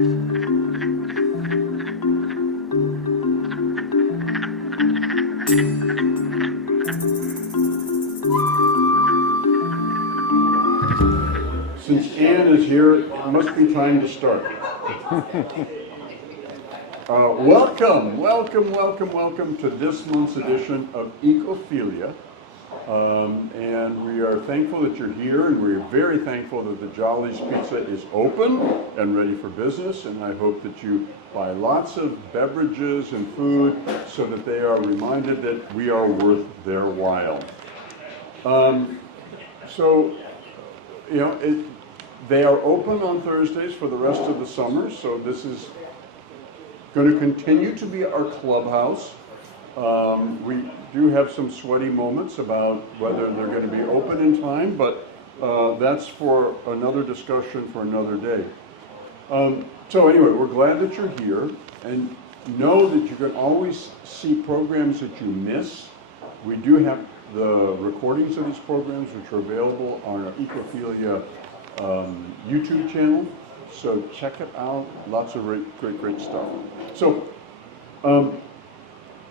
Since Anne is here, it must be time to start. Welcome to this month's edition of Ecophilia. And we are thankful that you're here, and we're very thankful that the Jolly's Pizza is open and ready for business, and I hope that you buy lots of beverages and food so that they are reminded that we are worth their while. They are open on Thursdays for the rest of the summer, so this is going to continue to be our clubhouse. We do have some sweaty moments about whether they're going to be open in time, but that's for another discussion for another day. So anyway, we're glad that you're here, and know that you can always see programs that you miss. We do have the recordings of these programs, which are available on our Ecophilia YouTube channel, so check it out. Lots of great stuff. So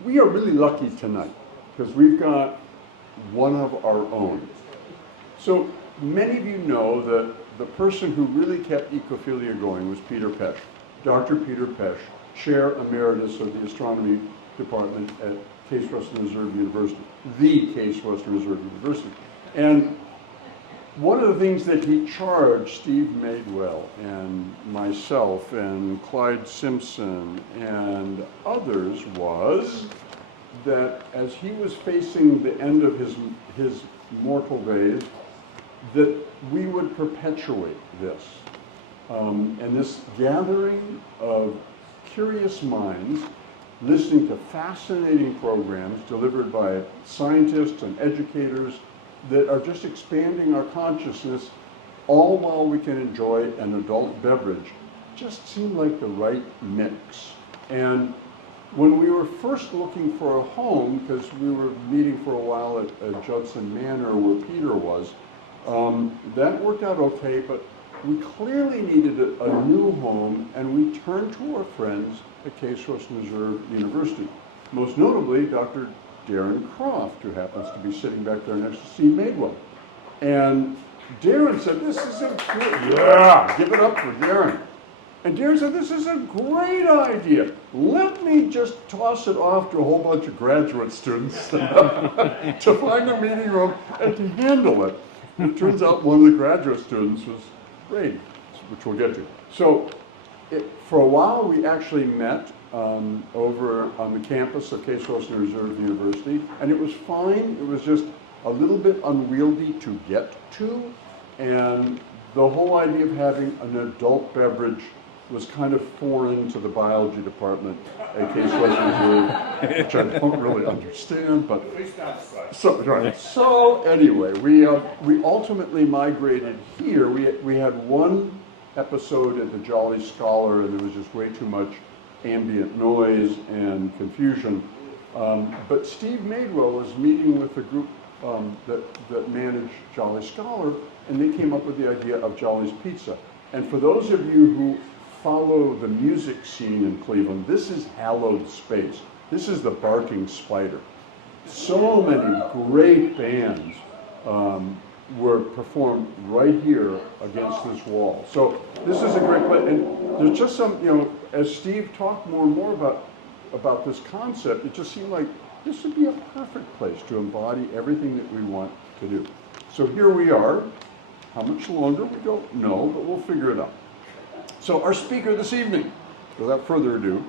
we are really lucky tonight because we've got one of our own. So many of you know that the person who really kept Ecophilia going was Peter Pesch, Dr. Peter Pesch, Chair Emeritus of the Astronomy Department at Case Western Reserve University, the Case Western Reserve University. And one of the things that he charged Steve Madewell and myself and Clyde Simpson and others was that as he was facing the end of his mortal days, that we would perpetuate this. And this gathering of curious minds listening to fascinating programs delivered by scientists and educators that are just expanding our consciousness, all while we can enjoy an adult beverage, just seemed like the right mix. And when we were first looking for a home, because we were meeting for a while at Judson Manor where Peter was, that worked out okay, but we clearly needed a new home, and we turned to our friends at Case Western Reserve University, most notably Dr. Darren Croft, who happens to be sitting back there next to Steve Madewell. And Darren said, this is a great, yeah, give it up for Darren. And Darren said, this is a great idea. Let me just toss it off to a whole bunch of graduate students to find a meeting room and to handle it. And it turns out one of the graduate students was Brady, which we'll get to. So for a while, we actually met over on the campus of Case Western Reserve University, and it was fine. It was just a little bit unwieldy to get to, and the whole idea of having an adult beverage was kind of foreign to the biology department at Case Western Reserve, which I don't really understand, but at least not so. Right. So anyway, we ultimately migrated here. We had one episode at the Jolly Scholar, and there was just way too much ambient noise and confusion. But Steve Madewell was meeting with a group that managed Jolly Scholar, and they came up with the idea of Jolly's Pizza. And for those of you who follow the music scene in Cleveland, this is hallowed space. This is the Barking Spider. So many great bands were performed right here against this wall. So this is a great place. And there's just some, as Steve talked more and more about this concept, it just seemed like this would be a perfect place to embody everything that we want to do. So here we are. How much longer? We don't know, but we'll figure it out. So our speaker this evening, without further ado,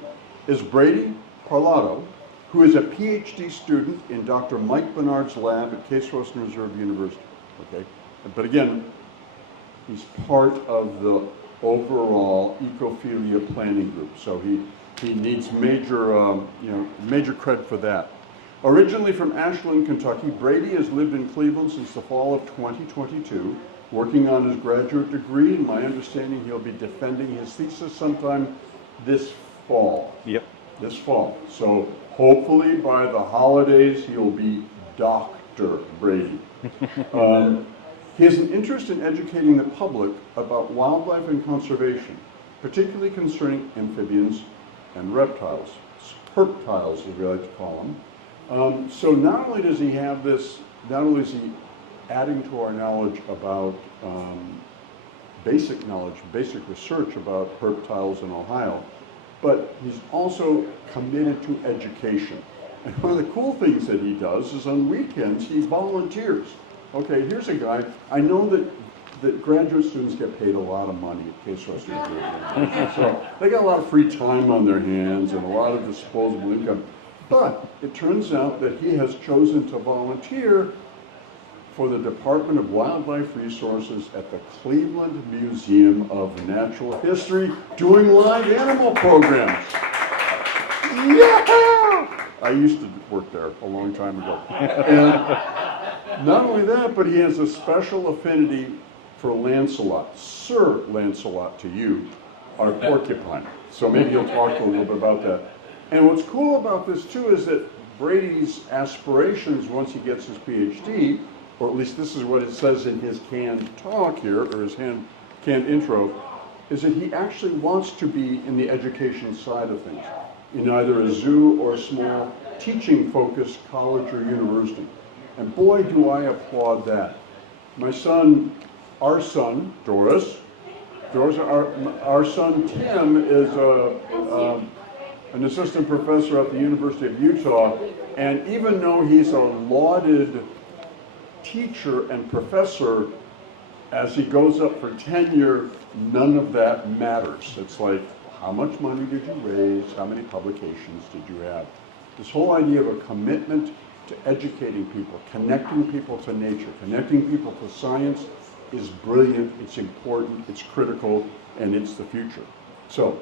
is Brady Parlato, who is a PhD student in Dr. Mike Benard's lab at Case Western Reserve University. Okay, but again, he's part of the overall Ecophilia planning group, so he needs major major credit for that. Originally from Ashland, Kentucky, Brady has lived in Cleveland since the fall of 2022, working on his graduate degree, and my understanding he'll be defending his thesis sometime this fall. Yep. This fall. So hopefully by the holidays he'll be Dr. Brady. He has an interest in educating the public about wildlife and conservation, particularly concerning amphibians and reptiles, herptiles as we like to call them. So not only does he have this, not only is he adding to our knowledge about basic knowledge, basic research about herptiles in Ohio, but he's also committed to education. And one of the cool things that he does is on weekends he volunteers. Okay, here's a guy, I know that graduate students get paid a lot of money at Case Western Reserve. So they got a lot of free time on their hands and a lot of disposable income. But it turns out that he has chosen to volunteer for the Department of Wildlife Resources at the Cleveland Museum of Natural History doing live animal programs. Yeah! I used to work there a long time ago. And not only that, but he has a special affinity for Lancelot, Sir Lancelot to you, our porcupine. So maybe you'll talk a little bit about that. And what's cool about this too is that Brady's aspirations once he gets his PhD, or at least this is what it says in his canned talk here, or his canned intro, is that he actually wants to be in the education side of things, in either a zoo or a small teaching-focused college or university. And boy, do I applaud that. My son, our son, Doris, our son Tim is an assistant professor at the University of Utah, and even though he's a lauded teacher and professor, as he goes up for tenure, none of that matters. It's like, how much money did you raise? How many publications did you have? This whole idea of a commitment to educating people, connecting people to nature, connecting people to science is brilliant, it's important, it's critical, and it's the future. So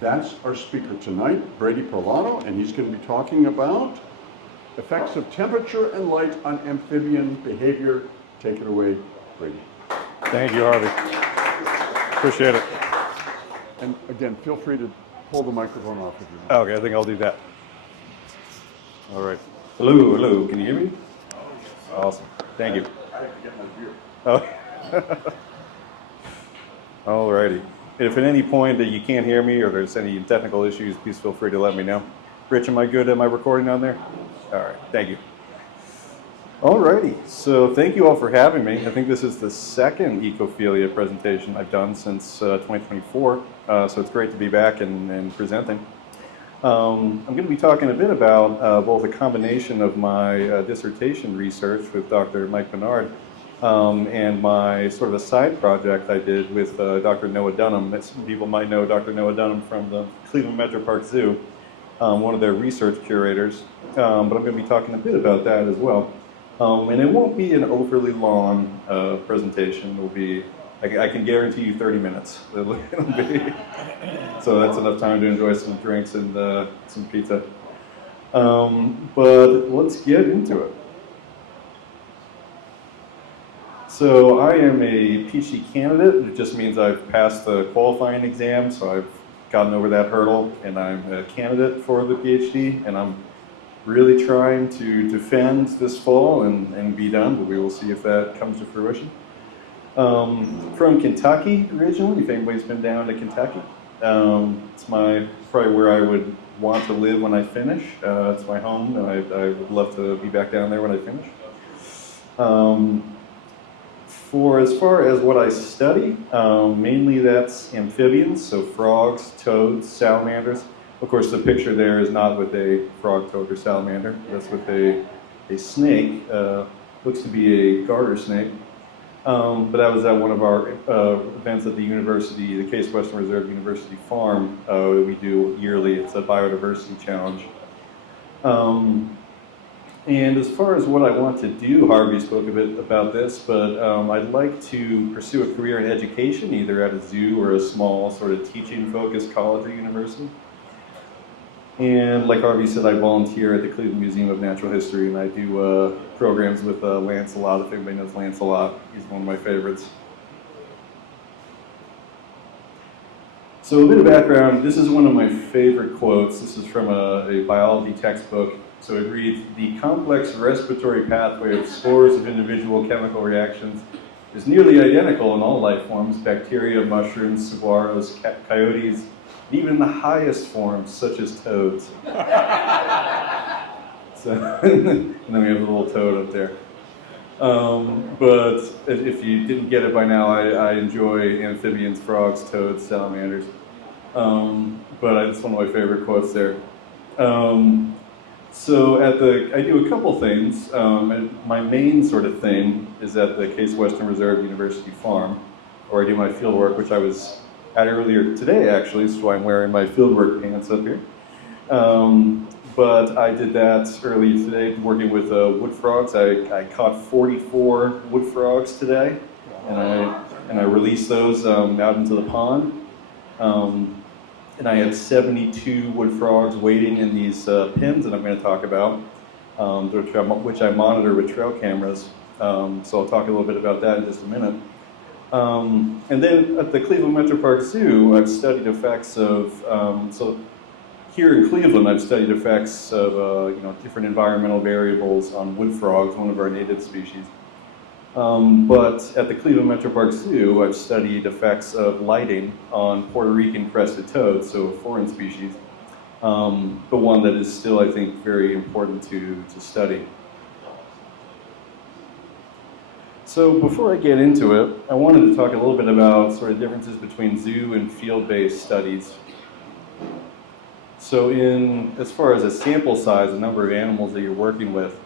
that's our speaker tonight, Brady Parlato, and he's going to be talking about effects of temperature and light on amphibian behavior. Take it away, Brady. Thank you, Harvey. Appreciate it. And again, feel free to pull the microphone off if you want. Okay, I think I'll do that. All right. Hello, hello. Can you hear me? Awesome. Thank you. I have to get my beer. Oh. All righty. If at any point that you can't hear me or there's any technical issues, please feel free to let me know. Rich, am I good? Am I recording on there? All right. Thank you. All righty. So thank you all for having me. I think this is the second Ecophilia presentation I've done since 2024. So it's great to be back and presenting. I'm going to be talking a bit about both a combination of my dissertation research with Dr. Mike Benard and my sort of a side project I did with Dr. Noah Dunham. Some people might know Dr. Noah Dunham from the Cleveland Metroparks Zoo, one of their research curators. But I'm going to be talking a bit about that as well. And it won't be an overly long presentation. It will be, I can guarantee you 30 minutes. It'll be, so that's enough time to enjoy some drinks and some pizza. But let's get into it. So I am a PhD candidate. It just means I've passed the qualifying exam, so I've gotten over that hurdle, and I'm a candidate for the PhD, and I'm really trying to defend this fall and be done, but we will see if that comes to fruition. From Kentucky originally, if anybody's been down to Kentucky. It's probably where I would want to live when I finish. It's my home, and I would love to be back down there when I finish. For as far as what I study, mainly that's amphibians, so frogs, toads, salamanders. Of course, the picture there is not with a frog, toad, or salamander. That's with a snake. Looks to be a garter snake. But that was at one of our events at the university, the Case Western Reserve University Farm. We do yearly. It's a biodiversity challenge. And as far as what I want to do, Harvey spoke a bit about this, but I'd like to pursue a career in education, either at a zoo or a small sort of teaching-focused college or university. And like Harvey said, I volunteer at the Cleveland Museum of Natural History, and I do programs with Lancelot. If anybody knows Lancelot, he's one of my favorites. So a bit of background, this is one of my favorite quotes. This is from a biology textbook. So it reads, "The complex respiratory pathway of scores of individual chemical reactions is nearly identical in all life forms: bacteria, mushrooms, saguaros, coyotes, and even the highest forms, such as toads. So, and then we have the little toad up there. But if you didn't get it by now, I enjoy amphibians, frogs, toads, salamanders. But it's one of my favorite quotes there. So I do a couple things. And my main sort of thing is at the Case Western Reserve University Farm, where I do my field work, which I was at earlier today, actually. That's why I'm wearing my fieldwork pants up here. But I did that earlier today, working with wood frogs. I caught 44 wood frogs today, and I released those out into the pond. And I had 72 wood frogs waiting in these pens that I'm going to talk about, which I monitor with trail cameras. So I'll talk a little bit about that in just a minute. And then at the Cleveland Metroparks Zoo, I've studied effects of, so here in Cleveland, I've studied effects of different environmental variables on wood frogs, one of our native species. But at the Cleveland Metroparks Zoo, I've studied effects of lighting on Puerto Rican crested toads, so a foreign species, but one that is still, I think, very important to study. So before I get into it, I wanted to talk a little bit about sort of differences between zoo and field-based studies. So as far as a sample size, the number of animals that you're working with,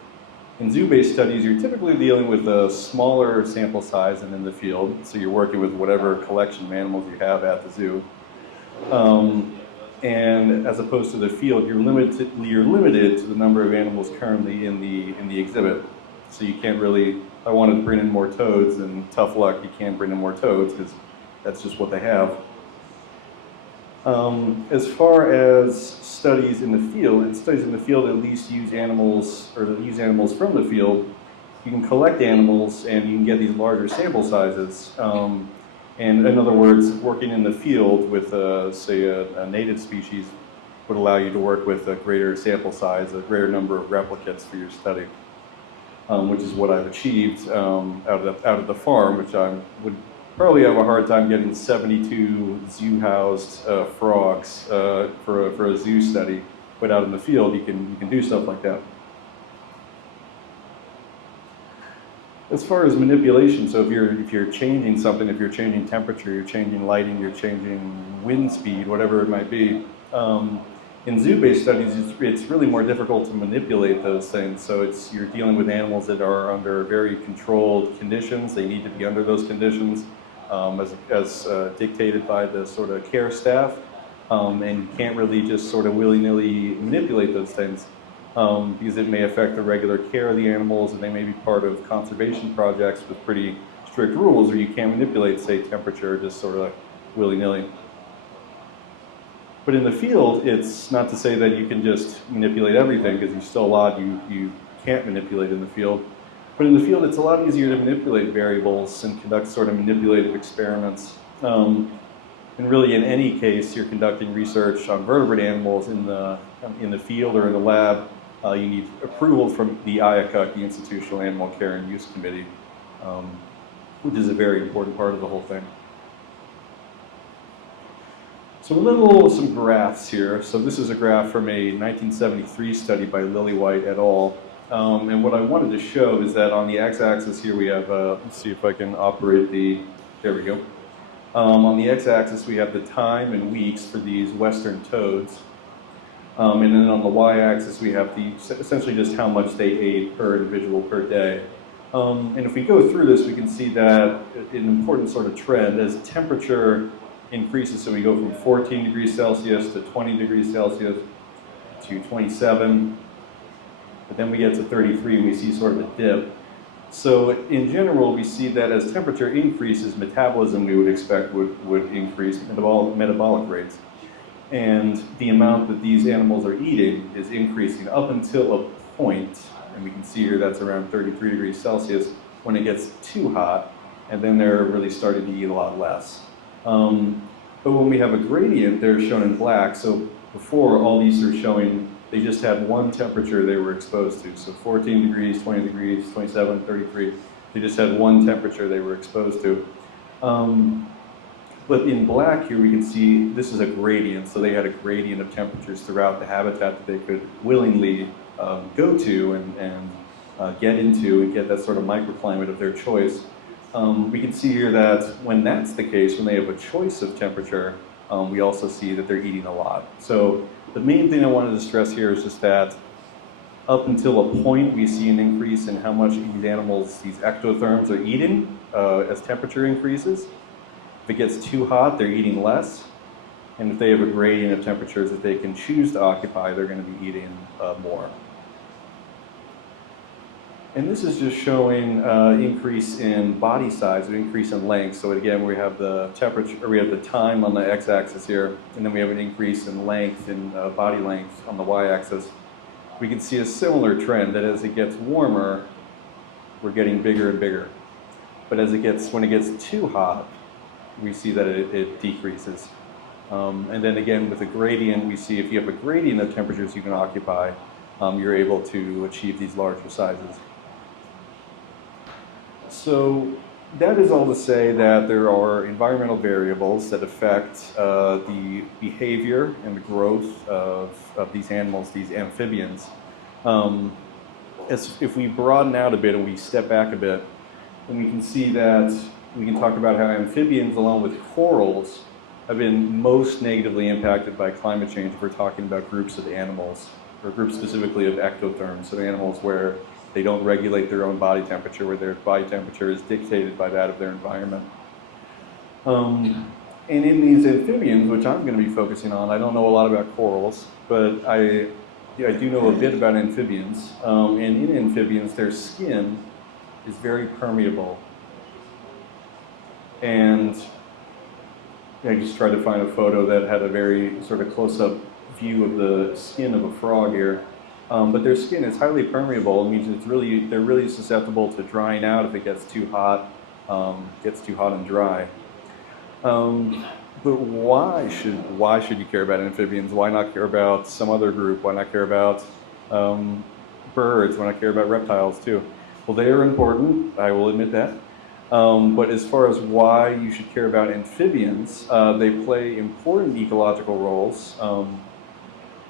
in zoo-based studies, you're typically dealing with a smaller sample size than in the field. So you're working with whatever collection of animals you have at the zoo. And as opposed to the field, you're limited to the number of animals currently in the exhibit. So you can't really, if I wanted to bring in more toads, then tough luck, you can't bring in more toads because that's just what they have. As far as studies in the field at least use animals from the field. You can collect animals and you can get these larger sample sizes. And in other words, working in the field with, say, a native species would allow you to work with a greater sample size, a greater number of replicates for your study, which is what I've achieved out of the farm, which I would probably have a hard time getting 72 zoo-housed frogs for a zoo study, but out in the field you can do stuff like that. As far as manipulation, so if you're changing something, if you're changing temperature, you're changing lighting, you're changing wind speed, whatever it might be, in zoo-based studies, it's really more difficult to manipulate those things. So you're dealing with animals that are under very controlled conditions. They need to be under those conditions. As dictated by the sort of care staff, and you can't really just sort of willy-nilly manipulate those things because it may affect the regular care of the animals, and they may be part of conservation projects with pretty strict rules where you can't manipulate, say, temperature just sort of willy-nilly. But in the field, it's not to say that you can just manipulate everything, because there's still a lot you can't manipulate in the field. But in the field, it's a lot easier to manipulate variables and conduct sort of manipulative experiments. And really, in any case, you're conducting research on vertebrate animals in the field or in the lab. You need approval from the IACUC, the Institutional Animal Care and Use Committee, which is a very important part of the whole thing. So some graphs here. So this is a graph from a 1973 study by Lillywhite et al. And what I wanted to show is that on the x-axis here we have, let's see if I can operate there we go. On the x-axis we have the time in weeks for these western toads. And then on the y-axis we have essentially just how much they ate per individual per day. And if we go through this, we can see that an important sort of trend as temperature increases. So we go from 14 degrees Celsius to 20 degrees Celsius to 27. But then we get to 33 and we see sort of a dip. So in general, we see that as temperature increases, metabolism we would expect would increase, metabolic rates. And the amount that these animals are eating is increasing up until a point, and we can see here that's around 33 degrees Celsius, when it gets too hot, and then they're really starting to eat a lot less. But when we have a gradient, they're shown in black. So before, all these are showing they just had one temperature they were exposed to. So 14 degrees, 20 degrees, 27, 33. They just had one temperature they were exposed to. But in black here we can see this is a gradient, so they had a gradient of temperatures throughout the habitat that they could willingly go to and get into and get that sort of microclimate of their choice. We can see here that when that's the case, when they have a choice of temperature, we also see that they're eating a lot. So the main thing I wanted to stress here is just that up until a point we see an increase in how much these animals, these ectotherms, are eating as temperature increases. If it gets too hot, they're eating less. And if they have a gradient of temperatures that they can choose to occupy, they're going to be eating more. And this is just showing increase in body size, an increase in length. So again, we have the temperature, or we have the time on the x-axis here, and then we have an increase in length, in body length on the y-axis. We can see a similar trend that as it gets warmer, we're getting bigger and bigger. But when it gets too hot, we see that it decreases. And then again, with a gradient, we see if you have a gradient of temperatures you can occupy, you're able to achieve these larger sizes. So that is all to say that there are environmental variables that affect the behavior and the growth of these animals, these amphibians. If we broaden out a bit and we step back a bit, then we can see that we can talk about how amphibians, along with corals, have been most negatively impacted by climate change if we're talking about groups of animals, or groups specifically of ectotherms, so animals where they don't regulate their own body temperature, where their body temperature is dictated by that of their environment. And in these amphibians, which I'm going to be focusing on, I don't know a lot about corals, but I do know a bit about amphibians. And in amphibians, their skin is very permeable. And I just tried to find a photo that had a very sort of close-up view of the skin of a frog here. But their skin is highly permeable. It means they're really susceptible to drying out if it gets too hot and dry. But why should you care about amphibians? Why not care about some other group? Why not care about birds? Why not care about reptiles too? Well, they are important. I will admit that. But as far as why you should care about amphibians, they play important ecological roles.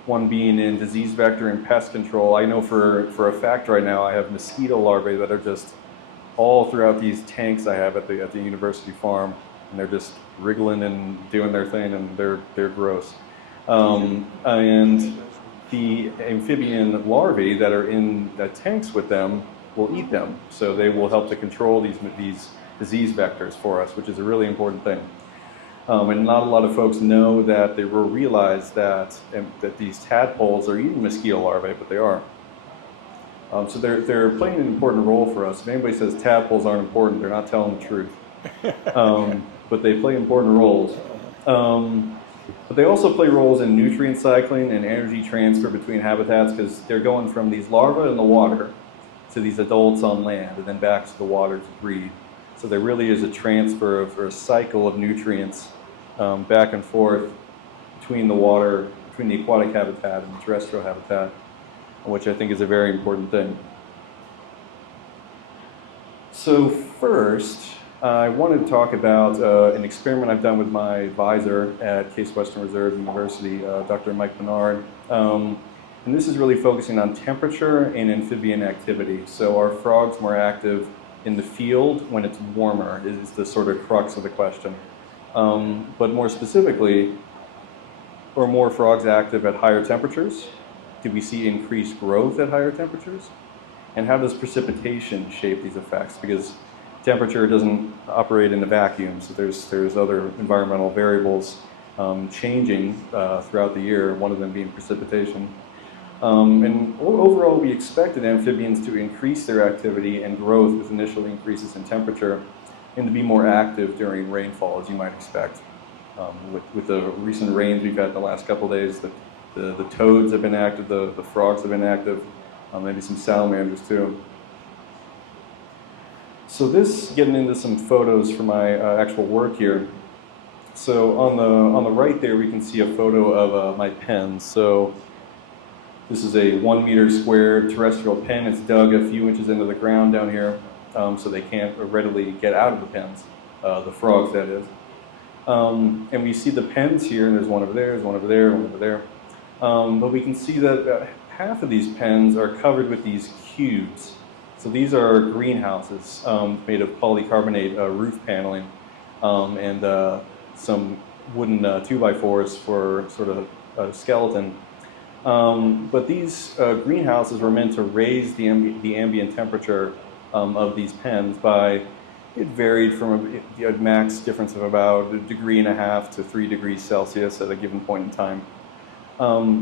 One being in disease vector and pest control. I know for a fact right now I have mosquito larvae that are just all throughout these tanks I have at the university farm, and they're just wriggling and doing their thing, and they're gross. And the amphibian larvae that are in the tanks with them will eat them, so they will help to control these disease vectors for us, which is a really important thing. And not a lot of folks know that they will realize that these tadpoles are eating mosquito larvae, but they are. So they're playing an important role for us. If anybody says tadpoles aren't important, they're not telling the truth. But they play important roles. But they also play roles in nutrient cycling and energy transfer between habitats, because they're going from these larvae in the water to these adults on land and then back to the water to breed. So there really is a transfer or a cycle of nutrients back and forth between the water, between the aquatic habitat and the terrestrial habitat, which I think is a very important thing. So first, I wanted to talk about an experiment I've done with my advisor at Case Western Reserve University, Dr. Mike Benard. And this is really focusing on temperature and amphibian activity. So are frogs more active in the field when it's warmer is the sort of crux of the question. But more specifically, are more frogs active at higher temperatures? Do we see increased growth at higher temperatures? And how does precipitation shape these effects? Because temperature doesn't operate in a vacuum, so there's other environmental variables changing throughout the year, one of them being precipitation. And overall, we expected amphibians to increase their activity and growth with initial increases in temperature, and to be more active during rainfall, as you might expect. With the recent rains we've had in the last couple of days, the toads have been active, the frogs have been active, maybe some salamanders too. So this, getting into some photos from my actual work here. So on the right there, we can see a photo of my pen. So this is a 1 meter square terrestrial pen. It's dug a few inches into the ground down here. so they can't readily get out of the pens, the frogs that is. And we see the pens here, and there's one over there, there's one over there, one over there. But we can see that half of these pens are covered with these cubes. So these are greenhouses made of polycarbonate roof paneling and some wooden 2x4s for sort of a skeleton. But these greenhouses were meant to raise the ambient temperature of these pens by, it varied from a max difference of about 1.5 degrees to 3 degrees Celsius at a given point in time.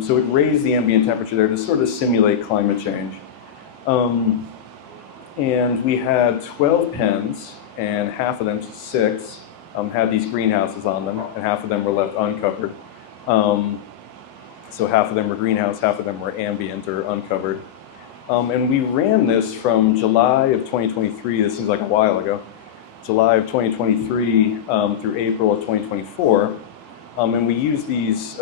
So it raised the ambient temperature there to sort of simulate climate change. And we had 12 pens, and half of them, 6, had these greenhouses on them, and half of them were left uncovered. So half of them were greenhouse, half of them were ambient or uncovered. And we ran this from July of 2023, this seems like a while ago, July of 2023 through April of 2024. And we used these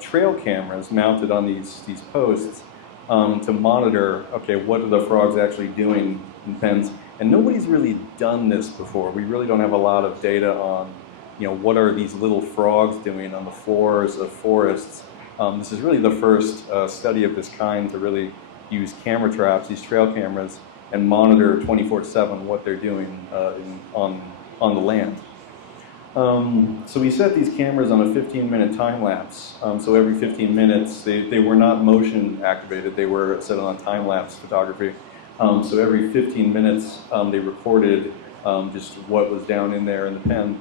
trail cameras mounted on these posts to monitor, okay, what are the frogs actually doing in pens? And nobody's really done this before. We really don't have a lot of data on, what are these little frogs doing on the floors of forests. This is really the first study of this kind to really use camera traps, these trail cameras, and monitor 24/7 what they're doing on the land. So we set these cameras on a 15-minute time lapse. So every 15 minutes, they were not motion activated, they were set on time lapse photography. So every 15 minutes, they recorded just what was down in there in the pen.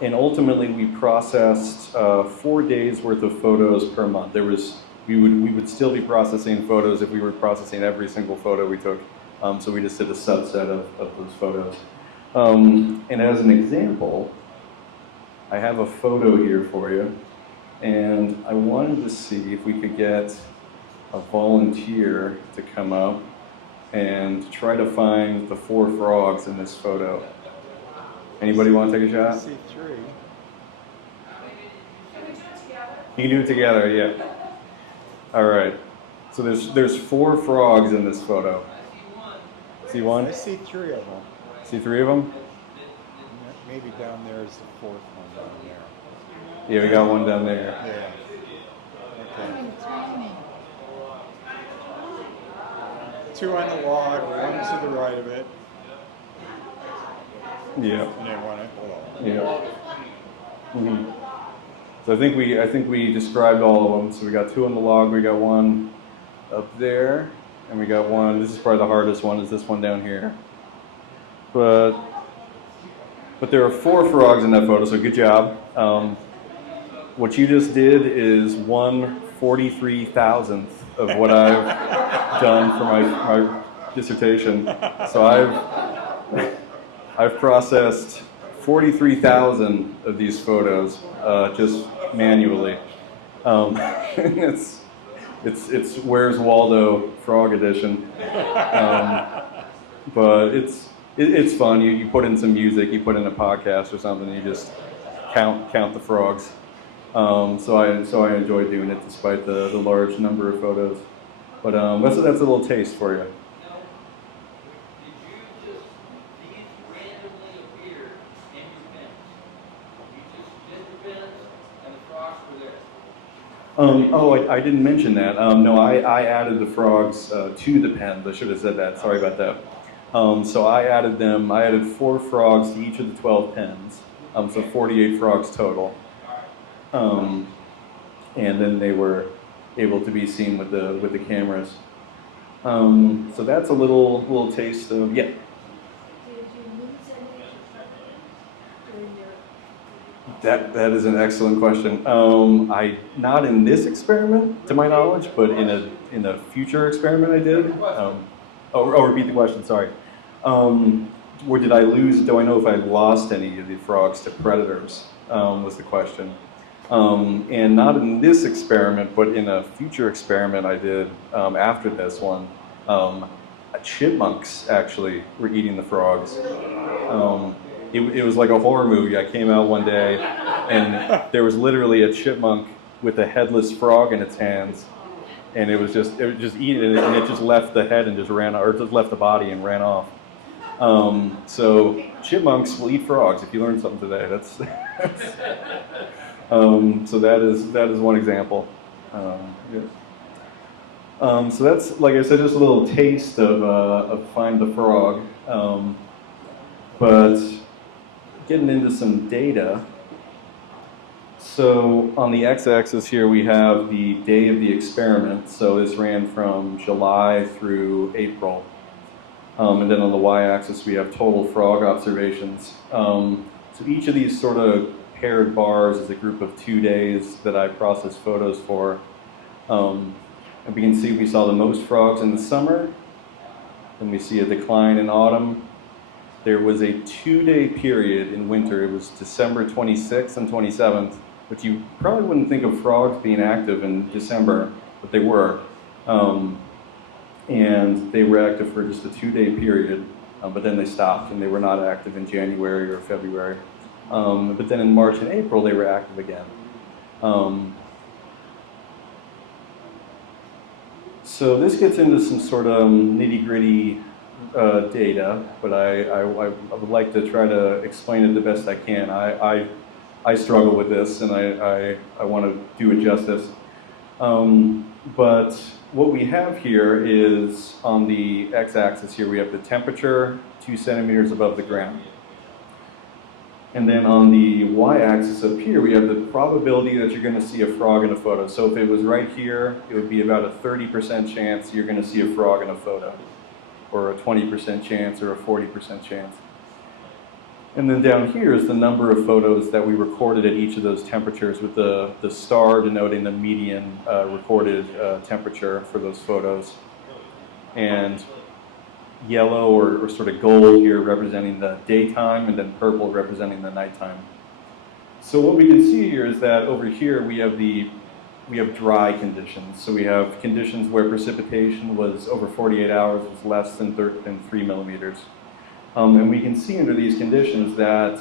And ultimately, we processed 4 days worth of photos per month. We would still be processing photos if we were processing every single photo we took. So we just did a subset of those photos. And as an example, I have a photo here for you, and I wanted to see if we could get a volunteer to come up and try to find the 4 frogs in this photo. Anybody want to take a shot? I see 3. You can do it together, yeah. All right. So there's 4 frogs in this photo. See one? I see 3 of them. See 3 of them? Maybe down there is the 4th one down there. Yeah, we got one down there. Yeah. Okay. 2 on the log, 1 to the right of it, Yeah. and then 1 below. Yeah. Mm-hmm. So I think we described all of them. So we got 2 on the log. We got 1 up there, and we got 1. This is probably the hardest one. Is this one down here? But there are 4 frogs in that photo. So good job. What you just did is 1/43,000th of what I've done for my dissertation. So I've processed 43,000 of these photos just manually. It's Where's Waldo Frog Edition, but it's fun. You put in some music, you put in a podcast or something, and you just count the frogs. So I enjoy doing it despite the large number of photos. But that's a little taste for you. I didn't mention that. No, I added the frogs to the pens. I should have said that. Sorry about that. So I added 4 frogs to each of the 12 pens. So 48 frogs total. And then they were able to be seen with the cameras. So that's a little taste of, yeah. That is an excellent question. Not in this experiment, to my knowledge, but in a future experiment I did. Repeat the question. Sorry. Or did I lose? Do I know if I lost any of the frogs to predators? Was the question. And not in this experiment, but in a future experiment I did after this one. Chipmunks actually were eating the frogs. It was like a horror movie. I came out one day, and there was literally a chipmunk with a headless frog in its hands, and it was just eating it, and it just left the head and just ran, or just left the body and ran off. So chipmunks will eat frogs. If you learned something today, that's so that is one example. Yeah. So that's, like I said, just a little taste of Find the Frog. But getting into some data. So on the x-axis here we have the day of the experiment. So this ran from July through April. And then on the y-axis we have total frog observations. So each of these sort of paired bars is a group of 2 days that I processed photos for. And we can see we saw the most frogs in the summer, then we see a decline in autumn. There was a 2-day period in winter. It was December 26th and 27th, which you probably wouldn't think of frogs being active in December, but they were. And they were active for just a 2-day period, but then they stopped and they were not active in January or February. But then in March and April, they were active again. So this gets into some sort of nitty-gritty data, but I would like to try to explain it the best I can. I struggle with this, and I want to do it justice. But what we have here is, on the x-axis here, we have the temperature 2 centimeters above the ground. And then on the y-axis up here, we have the probability that you're going to see a frog in a photo. So if it was right here, it would be about a 30% chance you're going to see a frog in a photo, or a 20% chance, or a 40% chance. And then down here is the number of photos that we recorded at each of those temperatures, with the star denoting the median recorded temperature for those photos. And yellow or sort of gold here representing the daytime, and then purple representing the nighttime. So what we can see here is that over here we have dry conditions. So we have conditions where precipitation was over 48 hours was less than 3 millimeters. And we can see under these conditions that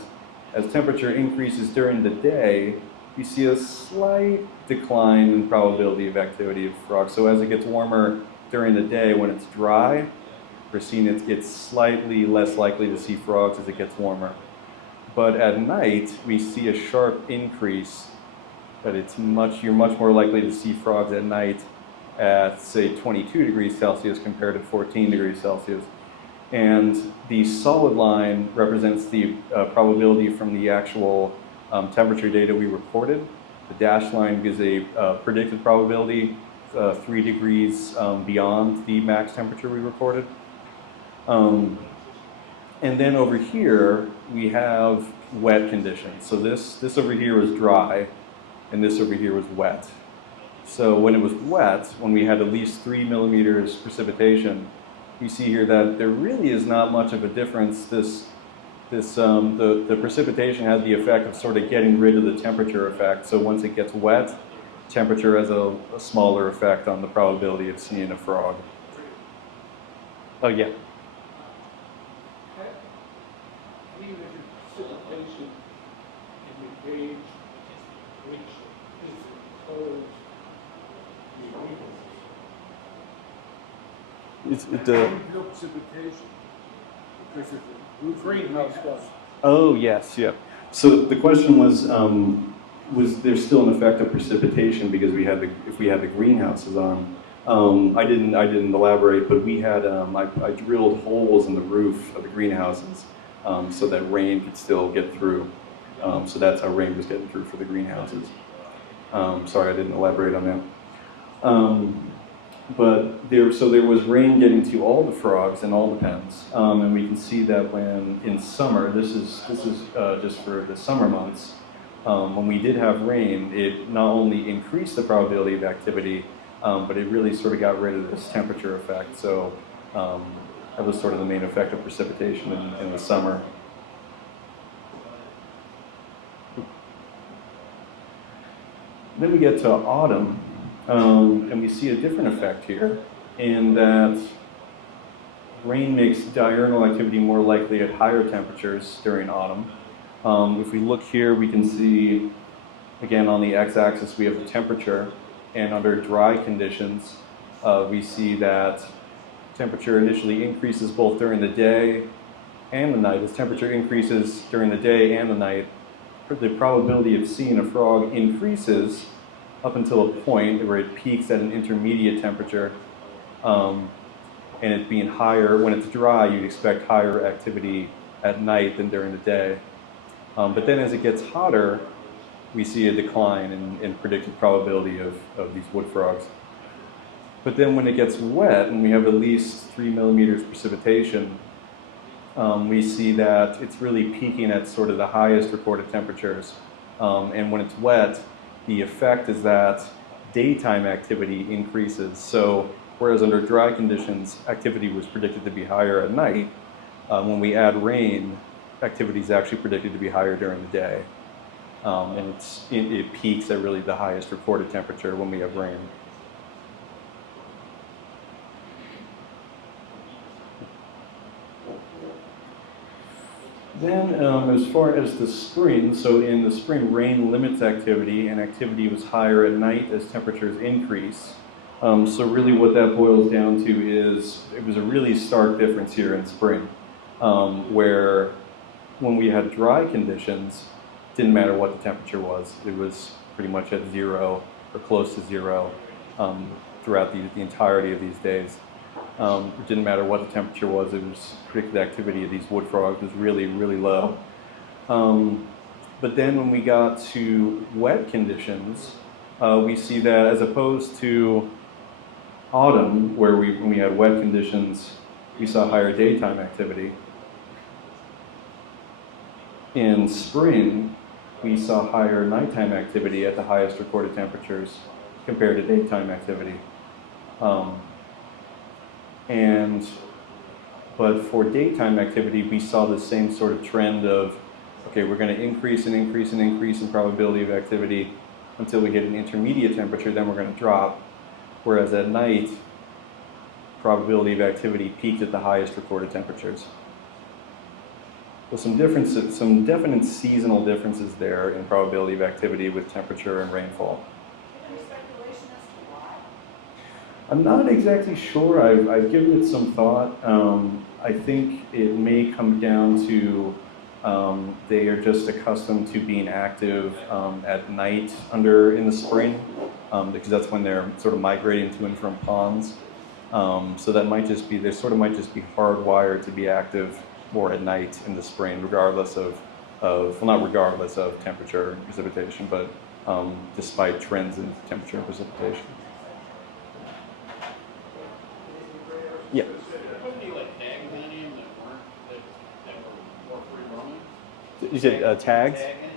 as temperature increases during the day, we see a slight decline in probability of activity of frogs. So as it gets warmer during the day, when it's dry, we're seeing it gets slightly less likely to see frogs as it gets warmer. But at night, we see a sharp increase, that you're much more likely to see frogs at night at, say, 22 degrees Celsius compared to 14 degrees Celsius. And the solid line represents the probability from the actual temperature data we recorded. The dashed line gives a predicted probability 3 degrees beyond the max temperature we recorded. And then over here, we have wet conditions. So this over here was dry, and this over here was wet. So when it was wet, when we had at least 3 millimeters precipitation, you see here that there really is not much of a difference. The precipitation has the effect of sort of getting rid of the temperature effect. So once it gets wet, temperature has a smaller effect on the probability of seeing a frog. Oh, yeah. Any measured precipitation in the gauge which is exposed to The no precipitation because of the greenhouse gas. Oh, yes, yeah. So the question was there still an effect of precipitation because if we had the greenhouses on? I didn't elaborate, but we had I drilled holes in the roof of the greenhouses so that rain could still get through. So that's how rain was getting through for the greenhouses. Sorry, I didn't elaborate on that. But there was rain getting to all the frogs in all the pens, and we can see that when in summer, this is just for the summer months, when we did have rain, it not only increased the probability of activity, but it really sort of got rid of this temperature effect. So that was sort of the main effect of precipitation in the summer. Then we get to autumn. And we see a different effect here in that rain makes diurnal activity more likely at higher temperatures during autumn. If we look here, we can see, again, on the x-axis, we have the temperature, and under dry conditions, we see that temperature initially increases both during the day and the night. As temperature increases during the day and the night, the probability of seeing a frog increases up until a point where it peaks at an intermediate temperature. And it being higher, when it's dry, you'd expect higher activity at night than during the day. But then as it gets hotter, we see a decline in predicted probability of these wood frogs. But then when it gets wet, and we have at least 3 millimeters precipitation, we see that it's really peaking at sort of the highest recorded temperatures. And when it's wet, the effect is that daytime activity increases. So whereas under dry conditions, activity was predicted to be higher at night, when we add rain, activity is actually predicted to be higher during the day. And it peaks at really the highest recorded temperature when we have rain. Then, as far as the spring, so in the spring, rain limits activity, and activity was higher at night as temperatures increase. So really what that boils down to is, it was a really stark difference here in spring, where when we had dry conditions, it didn't matter what the temperature was. It was pretty much at zero or close to zero throughout the entirety of these days. It didn't matter what the temperature was. It was predicted activity of these wood frogs was really, really low. But then when we got to wet conditions, we see that as opposed to autumn, where when we had wet conditions, we saw higher daytime activity. In spring, we saw higher nighttime activity at the highest recorded temperatures compared to daytime activity. But for daytime activity, we saw the same sort of trend of, okay, we're going to increase and increase and increase in probability of activity until we hit an intermediate temperature, then we're going to drop. Whereas at night, probability of activity peaked at the highest recorded temperatures. So some differences, some definite seasonal differences there in probability of activity with temperature and rainfall. Any speculation as to why? I'm not exactly sure. I've given it some thought. I think it may come down to they are just accustomed to being active at night in the spring, because that's when they're sort of migrating to and from ponds. So that might just be, they sort of might just be hardwired to be active more at night in the spring, regardless of well, not regardless of temperature and precipitation, but despite trends in temperature and precipitation. Yeah. Wasn't he like tagging any of them that were more free roaming? You said tags? Tagging,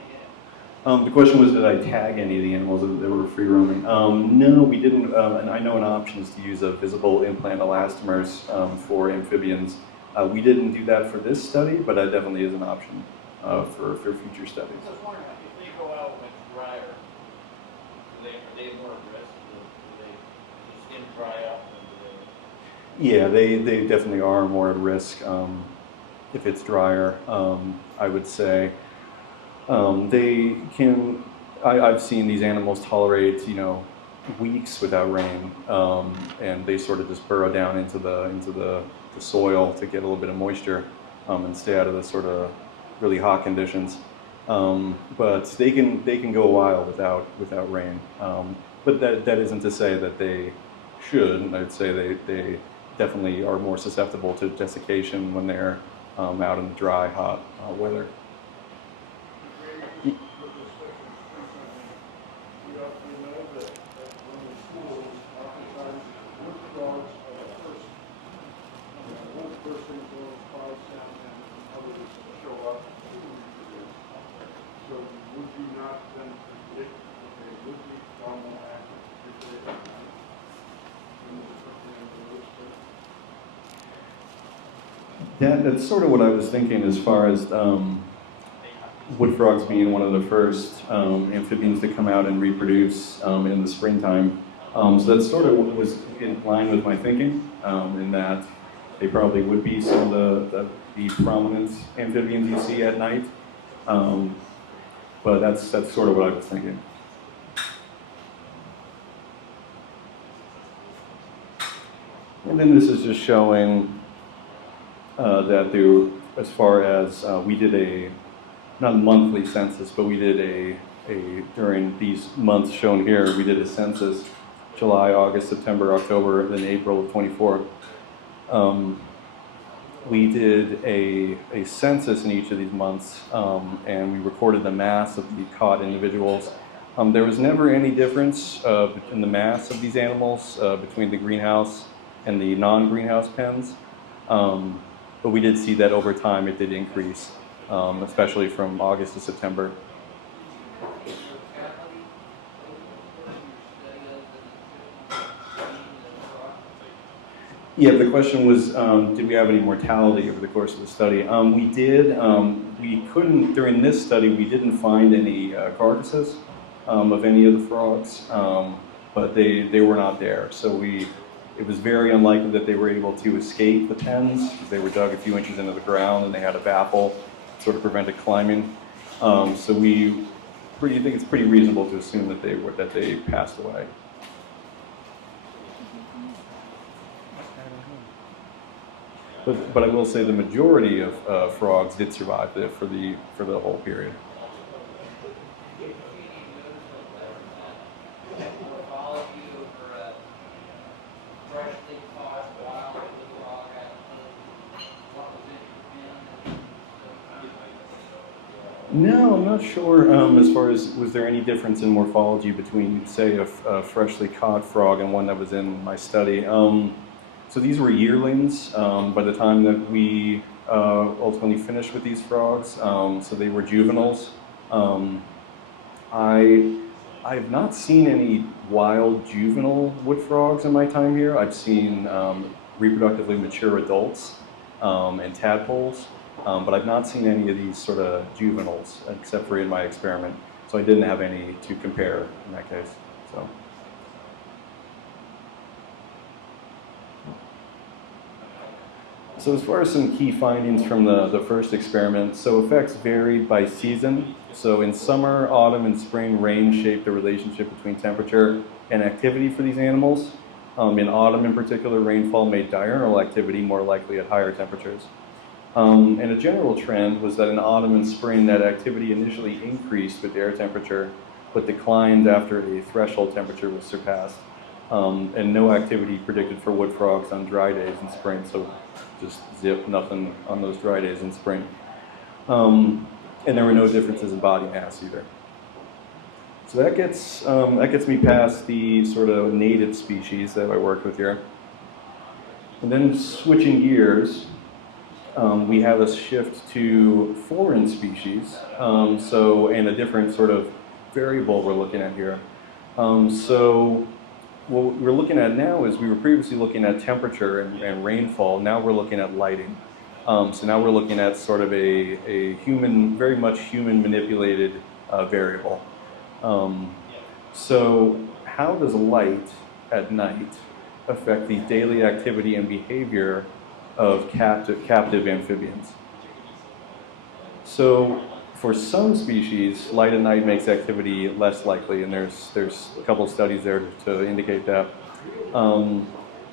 yeah. The question was, did I tag any of the animals that were free roaming? No, we didn't. And I know an option is to use a visible implant elastomers for amphibians. We didn't do that for this study, but that definitely is an option for future studies. I was wondering, if they go out when it's drier, are they more at risk? Do the skin dry up? Yeah, they definitely are more at risk if it's drier, I would say. They can, I've seen these animals tolerate, weeks without rain, and they sort of just burrow down into the soil to get a little bit of moisture and stay out of the sort of really hot conditions. But they can go a while without rain. But that isn't to say that they should. I'd say they definitely are more susceptible to desiccation when they're out in the dry, hot weather. That's sort of what I was thinking as far as wood frogs being one of the first amphibians to come out and reproduce in the springtime. So that sort of was in line with my thinking, in that they probably would be some of the prominent amphibians you see at night. But that's sort of what I was thinking. And then this is just showing that there, as far as we did a, not a monthly census, but we did during these months shown here, we did a census, July, August, September, October, then April of 24. We did a census in each of these months, and we recorded the mass of the caught individuals. There was never any difference in the mass of these animals between the greenhouse and the non-greenhouse pens, but we did see that over time it did increase, especially from August to September. Yeah, the question was, did we have any mortality over the course of the study? We did. We couldn't, during this study, we didn't find any carcasses of any of the frogs, but they were not there. So it was very unlikely that they were able to escape the pens, because they were dug a few inches into the ground and they had a baffle, sort of prevented climbing. So we think it's pretty reasonable to assume that they passed away. But I will say the majority of frogs did survive for the whole period. No, I'm not sure as far as was there any difference in morphology between, say, a freshly caught frog and one that was in my study. So these were yearlings by the time that we ultimately finished with these frogs. So they were juveniles. I have not seen any wild juvenile wood frogs in my time here. I've seen reproductively mature adults and tadpoles, but I've not seen any of these sort of juveniles except for in my experiment. So I didn't have any to compare in that case. So as far as some key findings from the first experiment, so effects varied by season. So in summer, autumn, and spring, rain shaped the relationship between temperature and activity for these animals. In autumn in particular, rainfall made diurnal activity more likely at higher temperatures. And a general trend was that in autumn and spring, that activity initially increased with air temperature, but declined after a threshold temperature was surpassed. And no activity predicted for wood frogs on dry days in spring, so just zip, nothing on those dry days in spring. And there were no differences in body mass either. So that gets me past the sort of native species that I worked with here. And then switching gears, we have a shift to foreign species, and a different sort of variable we're looking at here. So what we're looking at now is we were previously looking at temperature and rainfall. Now we're looking at lighting. So now we're looking at sort of a human, very much human manipulated variable. So how does light at night affect the daily activity and behavior of captive amphibians? So for some species, light at night makes activity less likely, and there's a couple of studies there to indicate that.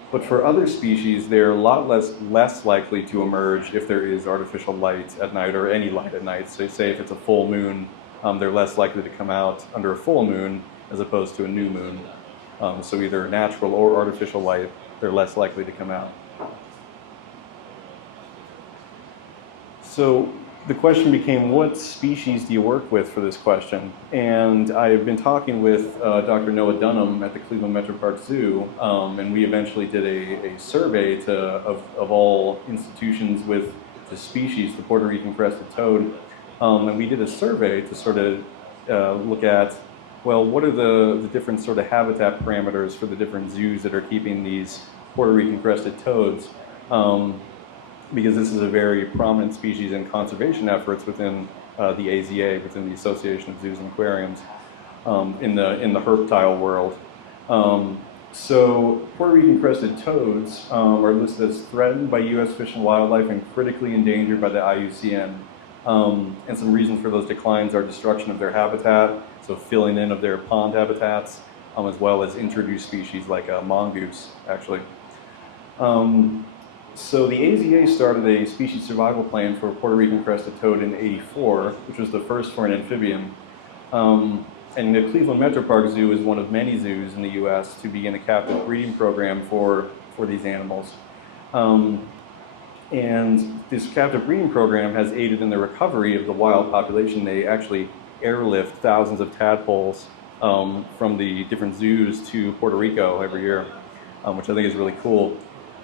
But for other species, they're a lot less likely to emerge if there is artificial light at night or any light at night. So say if it's a full moon, they're less likely to come out under a full moon as opposed to a new moon. So either natural or artificial light, they're less likely to come out. So the question became, what species do you work with for this question? And I've been talking with Dr. Noah Dunham at the Cleveland Metroparks Zoo, and we eventually did a survey of all institutions with the species, the Puerto Rican crested toad. And we did a survey to sort of look at, well, what are the different sort of habitat parameters for the different zoos that are keeping these Puerto Rican crested toads? Because this is a very prominent species in conservation efforts within the AZA, within the Association of Zoos and Aquariums, in the herptile world. So Puerto Rican crested toads are listed as threatened by U.S. Fish and Wildlife and critically endangered by the IUCN. And some reasons for those declines are destruction of their habitat, so filling in of their pond habitats, as well as introduced species like mongoose, actually. So the AZA started a species survival plan for Puerto Rican crested toad in '84, which was the first for an amphibian. And the Cleveland Metroparks Zoo is one of many zoos in the U.S. to begin a captive breeding program for these animals. And this captive breeding program has aided in the recovery of the wild population. They actually airlift thousands of tadpoles from the different zoos to Puerto Rico every year, which I think is really cool.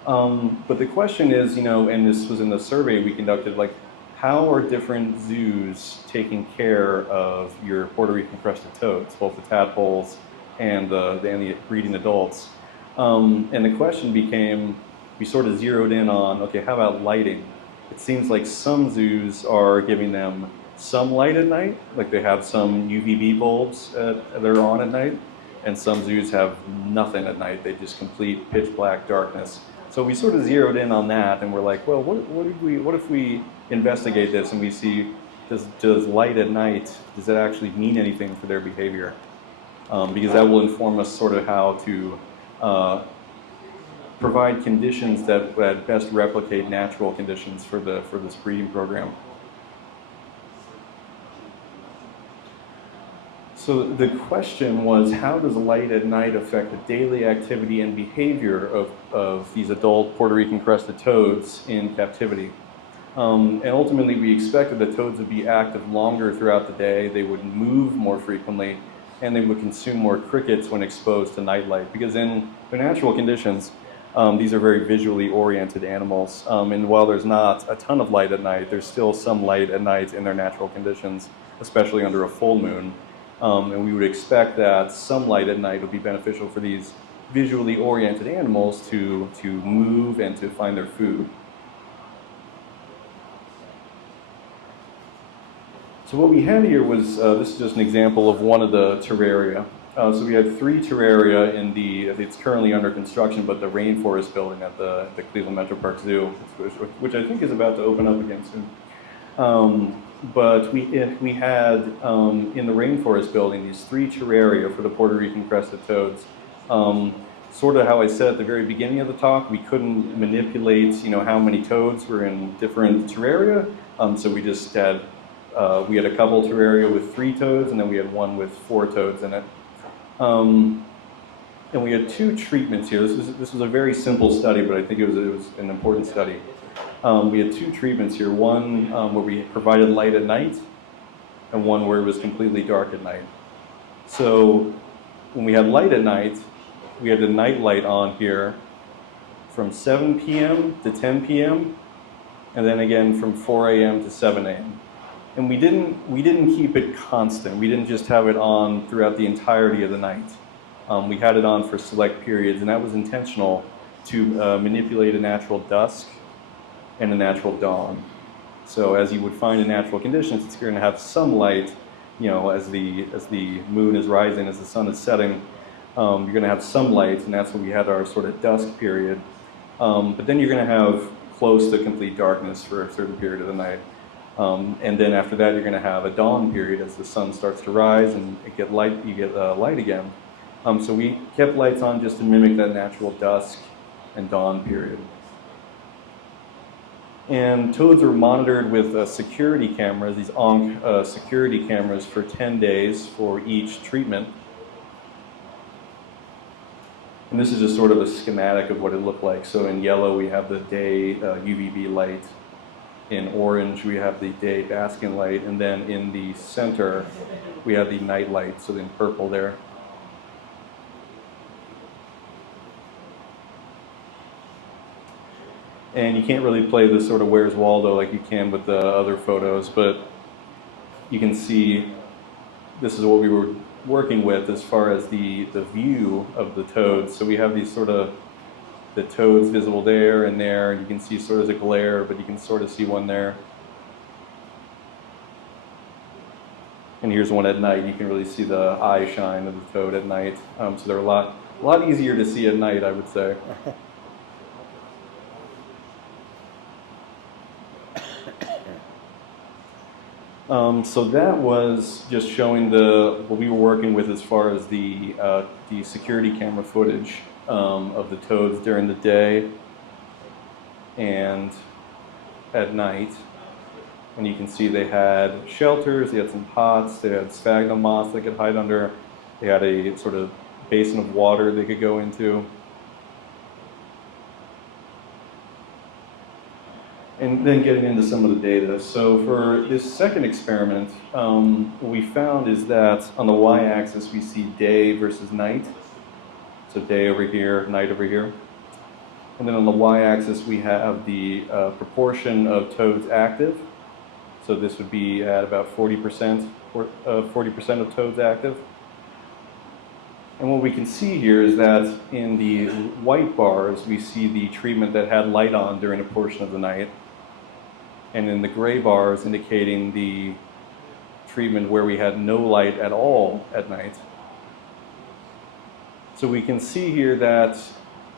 But the question is, and this was in the survey we conducted, like, how are different zoos taking care of your Puerto Rican crested toads, both the tadpoles and the breeding adults? And the question became, we sort of zeroed in on, okay, how about lighting? It seems like some zoos are giving them some light at night, like they have some UVB bulbs that are on at night, and some zoos have nothing at night. They just complete pitch black darkness. So we sort of zeroed in on that, and we're like, well, what if we investigate this and we see, does light at night, does it actually mean anything for their behavior? Because that will inform us sort of how to provide conditions that best replicate natural conditions for this breeding program. So the question was, how does light at night affect the daily activity and behavior of these adult Puerto Rican crested toads in captivity? And ultimately, we expected that toads would be active longer throughout the day, they would move more frequently, and they would consume more crickets when exposed to nightlight. Because in their natural conditions, these are very visually oriented animals. And while there's not a ton of light at night, there's still some light at night in their natural conditions, especially under a full moon. And we would expect that some light at night would be beneficial for these visually oriented animals to move and to find their food. So what we had here was, this is just an example of one of the terraria. So we had 3 terraria in it's currently under construction, but the rainforest building at the Cleveland Metroparks Zoo, which I think is about to open up again soon. But we had, in the rainforest building, these 3 terraria for the Puerto Rican crested toads. Sort of how I said at the very beginning of the talk, we couldn't manipulate, how many toads were in different terraria. So we just had, we had a couple terraria with 3 toads, and then we had one with 4 toads in it. And we had 2 treatments here. This was a very simple study, but I think it was an important study. We had 2 treatments here, one where we provided light at night, and one where it was completely dark at night. So when we had light at night, we had the night light on here from 7 p.m. to 10 p.m., and then again from 4 a.m. to 7 a.m. And we didn't keep it constant. We didn't just have it on throughout the entirety of the night. We had it on for select periods, and that was intentional to manipulate a natural dusk and a natural dawn. So as you would find in natural conditions, it's going to have some light, as the moon is rising, as the sun is setting, you're going to have some light, and that's when we had our sort of dusk period. But then you're going to have close to complete darkness for a certain period of the night. And then after that, you're going to have a dawn period as the sun starts to rise and you get light again. So we kept lights on just to mimic that natural dusk and dawn period. And toads were monitored with security cameras, these Ankh security cameras, for 10 days for each treatment. And this is just sort of a schematic of what it looked like. So in yellow, we have the day UVB light. In orange, we have the day basking light. And then in the center, we have the night light, so in purple there. And you can't really play this sort of Where's Waldo like you can with the other photos, but you can see this is what we were working with as far as the view of the toads. So we have these sort of, the toads visible there and there, and you can see sort of the glare, but you can sort of see one there. And here's one at night. You can really see the eye shine of the toad at night. So they're a lot easier to see at night, I would say. So that was just showing what we were working with as far as the security camera footage of the toads during the day. and at night. And you can see they had shelters, they had some pots, they had sphagnum moss they could hide under, they had a sort of basin of water they could go into. And then getting into some of the data. So for this second experiment, what we found is that on the y-axis we see day versus night. So day over here, night over here. And then on the y-axis we have the proportion of toads active. So this would be at about 40%, 40% of toads active. And what we can see here is that in the white bars we see the treatment that had light on during a portion of the night. And in the gray bars indicating the treatment where we had no light at all at night. So we can see here that